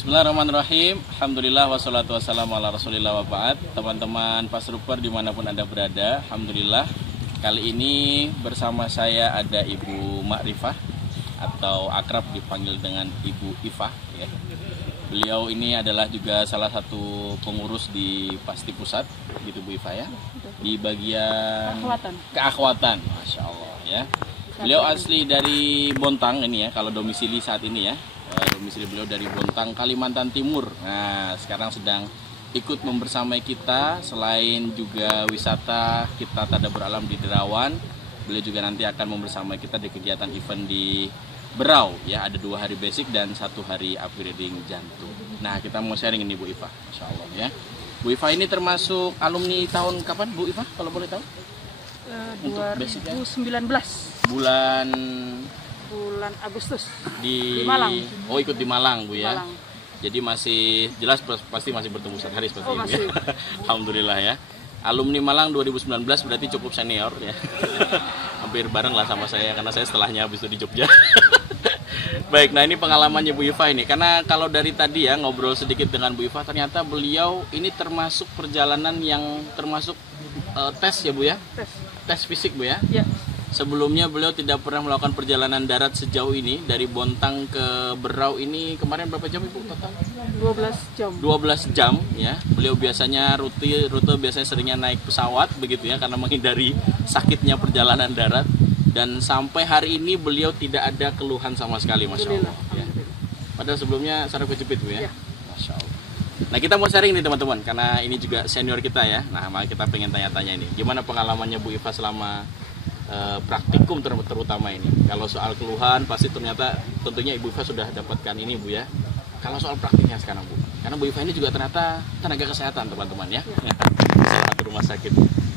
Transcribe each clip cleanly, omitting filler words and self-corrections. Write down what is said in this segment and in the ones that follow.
Bismillahirrahmanirrahim. Alhamdulillah wassalatu wassalamu ala rasulillah wa ba'd. Teman-teman Pasruper dimanapun Anda berada, Alhamdulillah kali ini bersama saya ada Ibu Ma'rifah atau akrab dipanggil dengan Ibu Ifah ya. Beliau ini adalah juga salah satu pengurus di Pasti Pusat gitu Bu Ifah ya, di bagian keakhwatan, Masya Allah ya. Beliau asli dari Bontang ini ya, kalau domisili saat ini ya. Domisili beliau dari Bontang, Kalimantan Timur. Nah, sekarang sedang ikut membersamai kita. Selain juga wisata kita tadabbur alam di Derawan, beliau juga nanti akan membersamai kita di kegiatan event di Berau ya. Ada 2 hari basic dan 1 hari upgrading jantung. Nah, kita mau sharing ini Bu Ifah, Masya Allah ya. Bu Ifah ini termasuk alumni tahun kapan Bu Ifah kalau boleh tahu? 2019 bulan Agustus di Malang. Oh, ikut di Malang Bu ya. Malang. Jadi masih jelas pasti masih bertemu sehari seperti itu masih. Ya. Alhamdulillah ya. Alumni Malang 2019 berarti cukup senior ya. Hampir bareng lah sama saya karena saya setelahnya habis itu di Jogja. Baik, nah ini pengalamannya Bu Ifah ini. Karena kalau dari tadi ya ngobrol sedikit dengan Bu Ifah, ternyata beliau ini termasuk perjalanan yang termasuk tes ya Bu ya. Tes fisik Bu ya. Ya. Sebelumnya beliau tidak pernah melakukan perjalanan darat sejauh ini. Dari Bontang ke Berau ini kemarin berapa jam Ibu total? 12 jam. 12 jam ya. Beliau biasanya rute biasanya seringnya naik pesawat begitu ya, karena menghindari sakitnya perjalanan darat. Dan sampai hari ini beliau tidak ada keluhan sama sekali, Masya Allah ya. Padahal sebelumnya saraf kejepit Bu ya. Masya Allah. Nah, kita mau sharing nih teman-teman, karena ini juga senior kita ya. Nah, maka kita pengen tanya-tanya ini, gimana pengalamannya Bu Ifah selama praktikum terutama ini. Kalau soal keluhan pasti ternyata tentunya Ibu Ifah sudah dapatkan ini Bu ya. Kalau soal praktiknya sekarang Bu, karena Bu Ifah ini juga ternyata tenaga kesehatan teman-teman ya. Salah satu rumah sakit.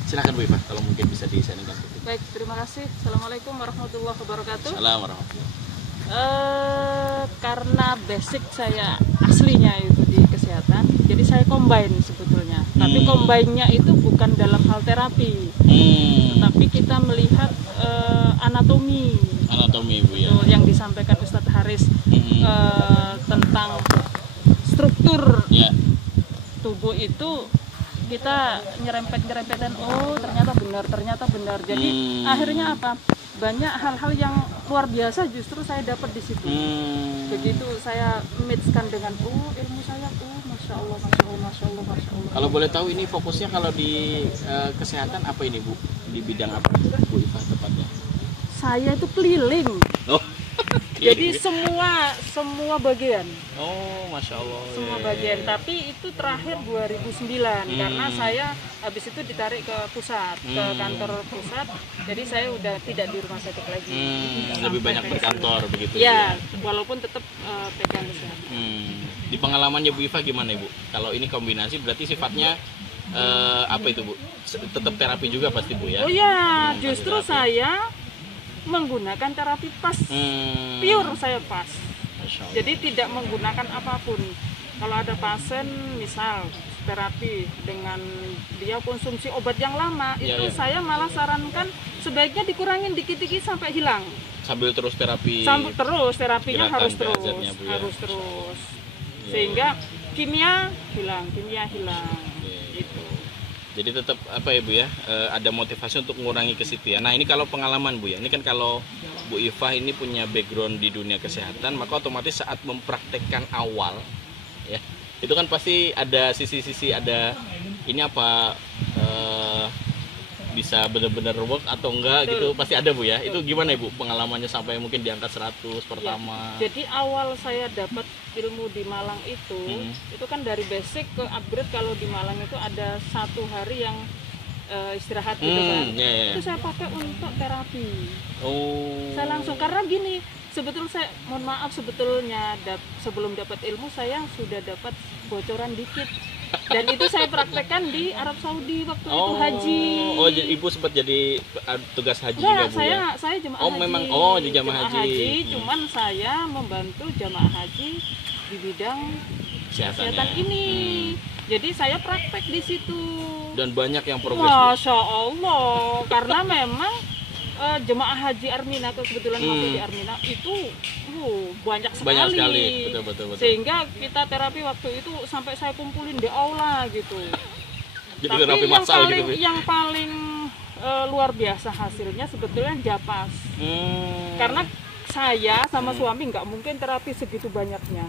Silakan Bu Ifah kalau mungkin bisa di-sharingkan. Baik, terima kasih. Assalamualaikum warahmatullahi wabarakatuh. Assalamualaikum warahmatullahi. Karena basic saya aslinya itu di kesehatan, jadi saya combine sebetulnya. Tapi combine-nya itu bukan dalam hal terapi, tapi kita melihat anatomi Bu ya. Yang disampaikan Ustadz Haris tentang struktur tubuh itu. Kita nyerempet-nyerempetan, oh ternyata benar. Jadi akhirnya apa? Banyak hal-hal yang luar biasa justru saya dapat di situ. Begitu saya mixkan dengan ilmu saya, masya Allah. Kalau boleh tahu ini fokusnya kalau di kesehatan apa ini Bu? Di bidang apa Bu Ifah tepatnya? Saya itu keliling. Oh. Jadi semua bagian. Oh, Masya Allah. Semua bagian. Tapi itu terakhir 2009 karena saya habis itu ditarik ke pusat, ke kantor pusat. Jadi saya udah tidak di rumah sakit lagi. Lebih banyak berkantor begitu ya. Walaupun tetap pegang kesehatan. Di pengalamannya Bu Ifah gimana Ibu? Kalau ini kombinasi berarti sifatnya apa itu Bu? Tetap terapi juga pasti Bu ya? Oh ya, justru saya menggunakan terapi pas, pure saya pas. Jadi tidak menggunakan apapun. Kalau ada pasien misal terapi dengan dia konsumsi obat yang lama, saya malah sarankan sebaiknya dikurangin dikit-dikit sampai hilang. Sambil terus terapi. Terapinya harus terus, terus. Sehingga kimia hilang. Gitu. Jadi tetap apa ya Bu ya, ada motivasi untuk mengurangi ke situ ya. Nah ini kalau pengalaman Bu ya, ini kan kalau Bu Ifah ini punya background di dunia kesehatan, maka otomatis saat mempraktekkan awal ya, itu kan pasti ada sisi-sisi, ada ini apa bisa benar-benar work atau enggak gitu, pasti ada Bu ya. Itu gimana Ibu pengalamannya sampai mungkin di angka 100 pertama? Ya, jadi awal saya dapat ilmu di Malang itu kan dari basic ke upgrade. Kalau di Malang itu ada 1 hari yang istirahat gitu kan. Itu saya pakai untuk terapi. Saya langsung, karena gini, sebetulnya mohon maaf sebetulnya sebelum dapat ilmu saya sudah dapat bocoran dikit. Dan itu saya praktekkan di Arab Saudi waktu itu haji. Oh, Ibu sempat jadi tugas haji juga Bu ya? Saya jemaah haji. Memang di jemaah haji. Cuman saya membantu jemaah haji di bidang kesehatan ini. Jadi saya praktek di situ. Dan banyak yang progres. Masya Allah, karena memang jemaah haji Armina, kebetulan masih di Armina itu banyak sekali. Betul. Sehingga kita terapi waktu itu sampai saya kumpulin di aula gitu. Jadi tapi yang gitu. paling luar biasa hasilnya sebetulnya Japas. Karena saya sama suami nggak mungkin terapi segitu banyaknya.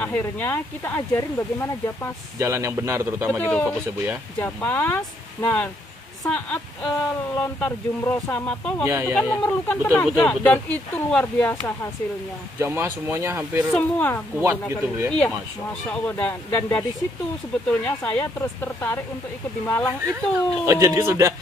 Akhirnya kita ajarin bagaimana Japas. Jalan yang benar terutama. Betul. Gitu fokusnya Bu ya. Japas. Nah, saat lontar jumroh sama tawaf itu kan memerlukan tenaga. Dan itu luar biasa hasilnya. Jamaah semuanya hampir semua kuat gitu Bu ya. Iya, Masya Allah. Dan dari situ sebetulnya saya terus tertarik untuk ikut di Malang itu. Oh, jadi sudah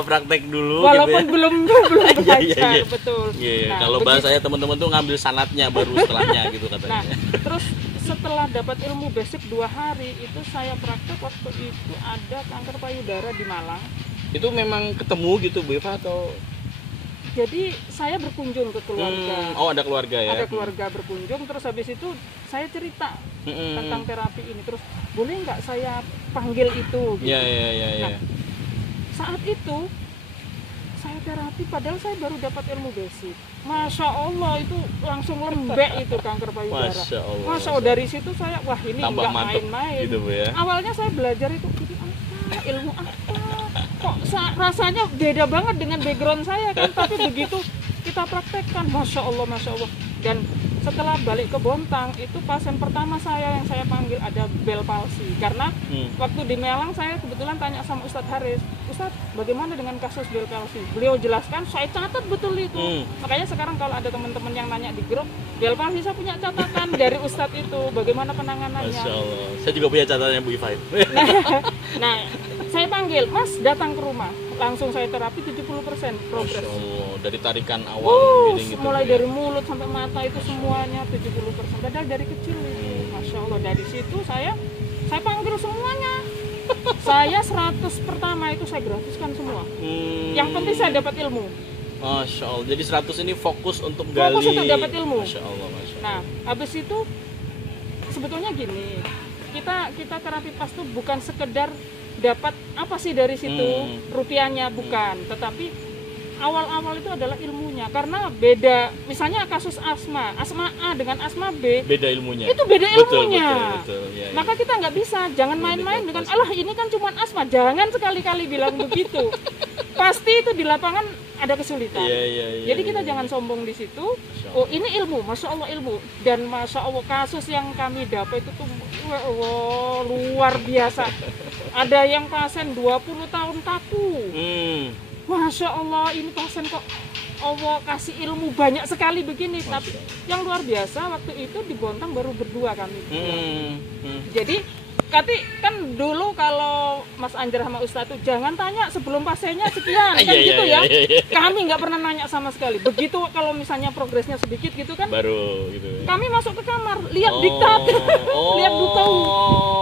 praktek dulu walaupun gitu ya? belum belajar. Betul. Nah, kalau bahasa saya teman-teman tuh ngambil sanatnya baru setelahnya gitu katanya. Nah, terus setelah dapat ilmu basic 2 hari itu saya praktek waktu itu ada kanker payudara di Malang. Itu memang ketemu gitu Bu Eva atau? Jadi saya berkunjung ke keluarga. Oh, ada keluarga ya? Ada keluarga berkunjung, terus habis itu saya cerita tentang terapi ini. Terus boleh nggak saya panggil itu? Gitu. Iya. Nah, saat itu saya terapi padahal saya baru dapat ilmu basic. Masya Allah itu langsung lembek itu kanker payudara. Masya Allah. Dari situ saya wah ini nggak main-main. Gitu, Bu, ya? Awalnya saya belajar itu ilmu apa? Kok rasanya beda banget dengan background saya kan, tapi begitu kita praktekkan, Masya Allah. Dan setelah balik ke Bontang, itu pasien pertama saya yang saya panggil ada Bell palsy. Karena waktu di Malang saya kebetulan tanya sama Ustadz Haris, Ustadz bagaimana dengan kasus Bell palsy? Beliau jelaskan, saya catat betul itu. Makanya sekarang kalau ada teman-teman yang nanya di grup, Bell palsy saya punya catatan dari Ustadz itu, bagaimana penanganannya. Masya Allah, saya juga punya catatannya Bu Iva. Nah, saya panggil, Mas datang ke rumah, langsung saya terapi 70% progres. Dari tarikan awal gitu, mulai dari mulut sampai mata itu semuanya 70%. Padahal dari kecil itu, Masya Allah. Dari situ saya panggil semuanya. Saya 100 pertama itu saya gratiskan semua. Yang penting saya dapat ilmu. Masya Allah. Jadi 100 ini fokus untuk gali. Fokus untuk dapat ilmu. Masya Allah. Nah, habis itu sebetulnya gini, kita terapi pas tuh bukan sekedar dapat apa sih dari situ rupiahnya, bukan, tetapi awal-awal itu adalah ilmunya. Karena beda, misalnya kasus asma A dengan asma B, beda ilmunya. Itu beda ilmunya. Betul. Ya. Maka kita nggak bisa, jangan main-main dengan alah ini kan cuma asma. Jangan sekali-kali bilang begitu. Pasti itu di lapangan ada kesulitan. Jadi kita jangan sombong di situ. Oh ini ilmu, Masya Allah ilmu. Dan Masya Allah kasus yang kami dapat itu tuh luar biasa. Ada yang pasien 20 tahun kaku. Masya Allah ini pasien kok Allah kasih ilmu banyak sekali begini. Tapi yang luar biasa waktu itu di Bontang baru berdua kami. Jadi kan dulu kalau Mas Anjar sama Ustadz tuh jangan tanya sebelum pasiennya sekian kan gitu ya. Kami nggak pernah nanya sama sekali. Begitu kalau misalnya progresnya sedikit gitu kan, baru gitu. Kami masuk ke kamar, lihat diktat, lihat dukau.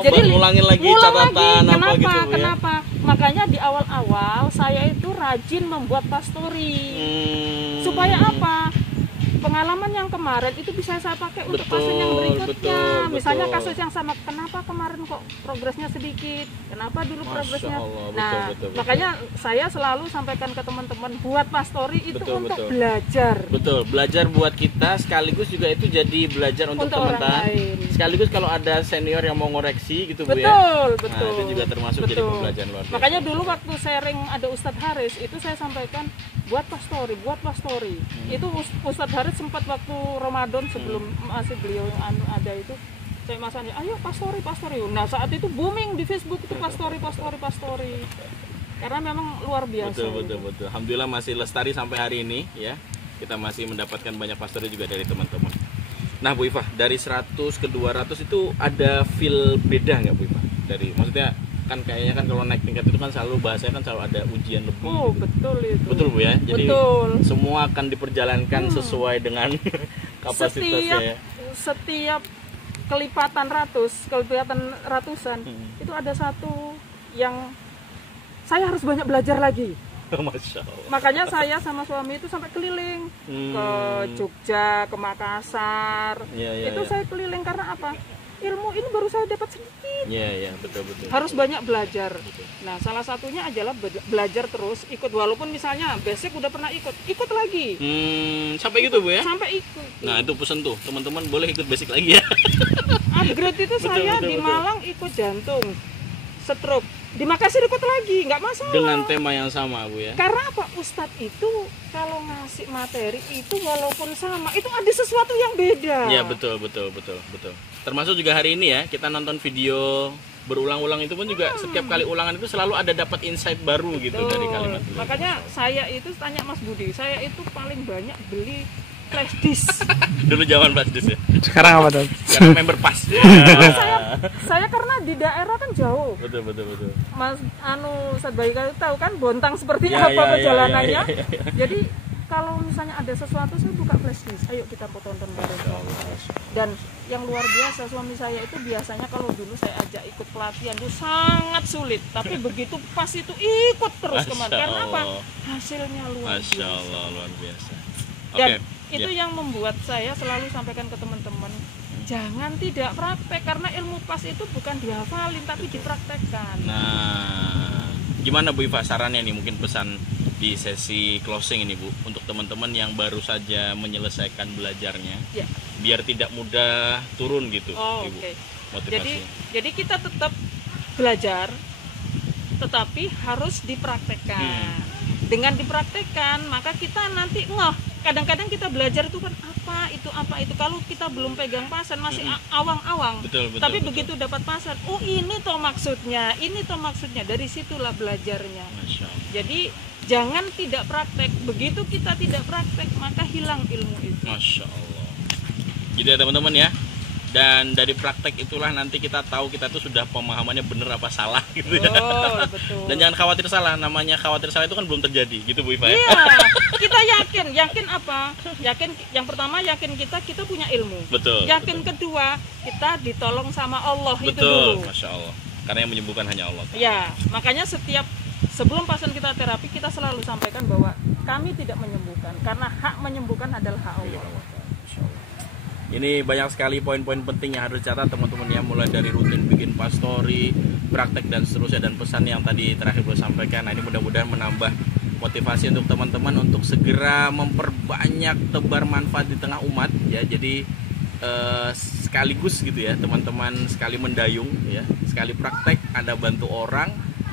Jadi ngulangin lagi catatan apa gitu. Kenapa? Makanya di awal-awal saya itu rajin membuat pastori. Supaya apa? Pengalaman yang kemarin itu bisa saya pakai untuk pasien yang berikutnya. Misalnya kasus yang sama, kenapa kemarin kok progresnya sedikit? Kenapa dulu progresnya? Betul. Makanya saya selalu sampaikan ke teman-teman buat pastori itu untuk belajar. Betul, belajar buat kita sekaligus juga itu jadi belajar untuk teman-teman. Sekaligus kalau ada senior yang mau ngoreksi gitu Bu ya. Betul. Nah, itu juga termasuk jadi pembelajaran luar biasa. Makanya dulu waktu sharing ada Ustadz Haris itu saya sampaikan buat pastori. Itu Ustadz Haris sempat waktu Ramadan sebelum masih beliau ada itu saya masanya ayo pastori. Nah saat itu booming di Facebook itu pastori karena memang luar biasa. Betul. Alhamdulillah masih lestari sampai hari ini ya. Kita masih mendapatkan banyak pastori juga dari teman-teman. Nah Bu Iva, dari 100 ke 200 itu ada feel beda nggak Bu Iva? Dari maksudnya kan kayaknya kan kalau naik tingkat itu kan selalu bahasanya kan selalu ada ujian lebih. Betul itu. Betul Bu ya. Jadi semua akan diperjalankan sesuai dengan kapasitasnya. Setiap kelipatan ratusan itu ada satu yang saya harus banyak belajar lagi. Masya Allah. Makanya saya sama suami itu sampai keliling ke Jogja, ke Makassar. Saya keliling karena apa? ilmu ini baru saya dapat sedikit. Iya, betul. Harus banyak belajar. Nah, salah satunya adalah belajar terus, ikut walaupun misalnya basic udah pernah ikut lagi. Sampai gitu Bu ya? Sampai ikut. Nah, itu pesan tuh, teman-teman boleh ikut basic lagi ya. Upgrade itu saya di Malang ikut jantung, stroke. Di Makassar ikut lagi, nggak masalah. Dengan tema yang sama Bu ya. Karena apa? Ustadz itu kalau ngasih materi itu walaupun sama, itu ada sesuatu yang beda. Iya, betul. Termasuk juga hari ini ya, kita nonton video berulang-ulang itu pun juga setiap kali ulangan itu selalu ada dapat insight baru gitu dari kalimat itu. Makanya saya itu tanya Mas Budi, saya itu paling banyak beli flash disk. Dulu zaman flash disk ya. Sekarang apa tuh? Sekarang member pass. saya karena di daerah kan jauh. Betul. Mas Ustadz Bayi tahu kan Bontang seperti Ya, apa perjalanannya. ya. Jadi kalau misalnya ada sesuatu saya buka flash disk, ayo kita tonton bareng. Dan yang luar biasa, suami saya itu biasanya kalau dulu saya ajak ikut pelatihan itu sangat sulit, tapi begitu pas itu ikut terus kemana. Karena apa? Hasilnya luar biasa. Masya Allah, luar biasa. Dan itu yang membuat saya selalu sampaikan ke teman-teman, jangan tidak praktek, karena ilmu pas itu bukan dihafalin tapi dipraktekkan. Nah, gimana Bu Iva sarannya nih, mungkin pesan di sesi closing ini Bu, untuk teman-teman yang baru saja menyelesaikan belajarnya, ya, biar tidak mudah turun gitu, Ibu. Okay. Motivasi. Jadi kita tetap belajar, tetapi harus dipraktekkan. Dengan dipraktekkan, maka kita nanti kadang-kadang kita belajar itu kan apa itu kalau kita belum pegang pasan masih awang-awang. Tapi begitu dapat pasan, oh ini toh maksudnya, dari situlah belajarnya. Jadi jangan tidak praktek. Begitu kita tidak praktek, maka hilang ilmu itu. Masya Allah. Jadi ya teman-teman ya. Dan dari praktek itulah nanti kita tahu kita tuh sudah pemahamannya benar apa salah gitu ya. Betul. Dan jangan khawatir salah, namanya khawatir salah itu kan belum terjadi gitu Bu Iva ya. Iya, kita yakin apa? Yang pertama yakin kita punya ilmu. Betul. Yakin kedua kita ditolong sama Allah. Betul. Itu dulu. Masya Allah. Karena yang menyembuhkan hanya Allah. Ya, makanya sebelum pasien kita terapi kita selalu sampaikan bahwa kami tidak menyembuhkan, karena hak menyembuhkan adalah hak Allah. Ini banyak sekali poin-poin penting yang harus dicatat teman-teman ya, mulai dari rutin bikin pastori, praktek dan seterusnya, dan pesan yang tadi terakhir gue sampaikan. Nah, ini mudah-mudahan menambah motivasi untuk teman-teman untuk segera memperbanyak tebar manfaat di tengah umat ya. Jadi sekaligus gitu ya teman-teman, sekali mendayung ya, sekali praktek Anda bantu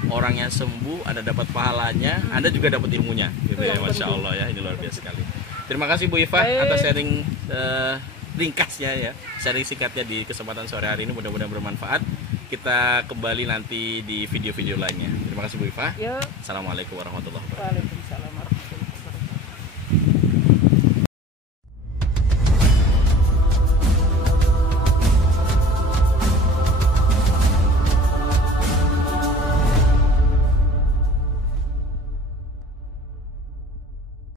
orangnya sembuh, Anda dapat pahalanya, Anda juga dapat ilmunya gitu ya. Masya Allah ya, ini luar biasa sekali. Terima kasih Bu Iva atas sharing ringkasnya ya, sharing singkatnya di kesempatan sore hari ini, mudah-mudahan bermanfaat. Kita kembali nanti di video-video lainnya. Terima kasih Bu Iva. Assalamualaikum warahmatullahi wabarakatuh.